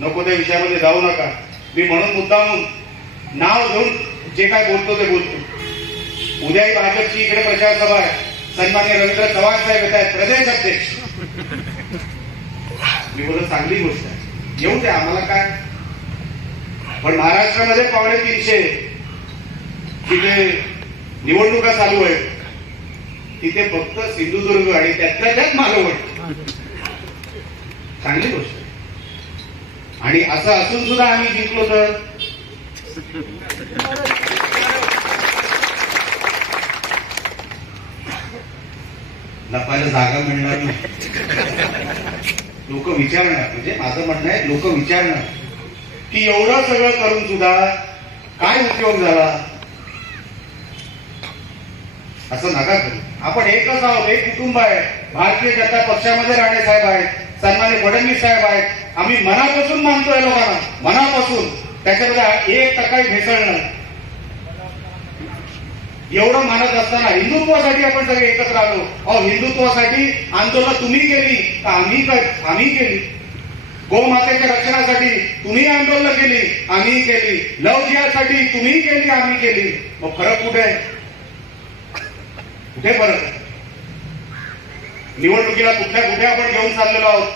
नको त्या विषयामध्ये जाऊ नका. मी म्हणून मुद्दामून नाव घेऊन जे काय बोलतो ते बोलतो. उद्याही भाजपची इकडे प्रचार सभा आहे. सन्मान्य रवींद्र चव्हाण साहेब येत आहेत, प्रदेश अध्यक्ष. मी बोलत चांगली गोष्ट आहे, येऊ द्या, आम्हाला काय. पण महाराष्ट्रामध्ये 350 तिथे निवडणुका चालू आहेत, तिथे फक्त सिंधुदुर्ग आणि त्यातल्या त्यात मालवण. चांगली गोष्ट आहे. आणि असं असून सुद्धा आम्ही जिंकलो तर लपायला जागा मिळणार नाही. लोक विचारणार, म्हणजे माझं म्हणणं आहे, लोक विचारणार की एवढं सगळं करून सुद्धा काय उपयोग झाला. असं नका करू. आपण एकच आहोत, एक कुटुंब आहे. भारतीय जनता पक्षामध्ये राणे साहेब आहेत, सन्मान्य फडणवीस साहेब आहेत. आम्ही मनापासून मानतोय लोकांना, मनापासून. त्याच्यामध्ये 1% भेसळ नाही. एवढं मानत असताना हिंदुत्वासाठी आपण सगळे एकत्र आलो. हिंदुत्वासाठी आंदोलन तुम्ही केली तर आम्ही केली. गोमातेच्या रक्षणासाठी तुम्ही आंदोलन केली, आम्ही केली. लव जिहादसाठी तुम्ही केली, आम्ही केली. मग फरक कुठे आहे? कुठे फरक आहे? निवडणुकीला कुठे आपण घेऊन चाललेलो आहोत.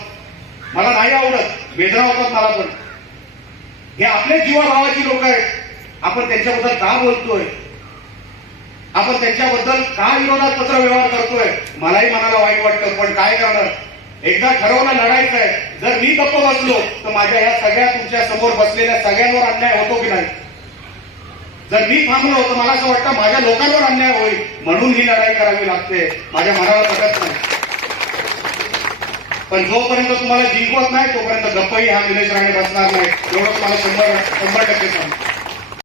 मला नाही आवडत, वेदना होतात मला पण. हे आपले जीवाभावाची लोक आहेत. आपण त्यांच्याबद्दल का बोलतोय? आपण त्यांच्याबद्दल का विरोधात पत्रव्यवहार करतोय? मलाही मनाला वाईट वाटतं, पण काय करणार? एकदा ठरवलं लढायचं आहे. जर मी गप्प बसलो तर माझ्या या सगळ्या तुमच्या समोर बसलेल्या सगळ्यांवर अन्याय होतो की नाही? जर मी थांबलो तर मला असं वाटतं माझ्या लोकांवर अन्याय होईल. म्हणून ही लढाई करावी लागते. माझ्या मनाला पटत नाही. पण जोपर्यंत तुम्हाला जिंकवत नाही तोपर्यंत गप्पही हा निलेश राणे बसणार नाही. एवढं तुम्हाला 100% सांगतो.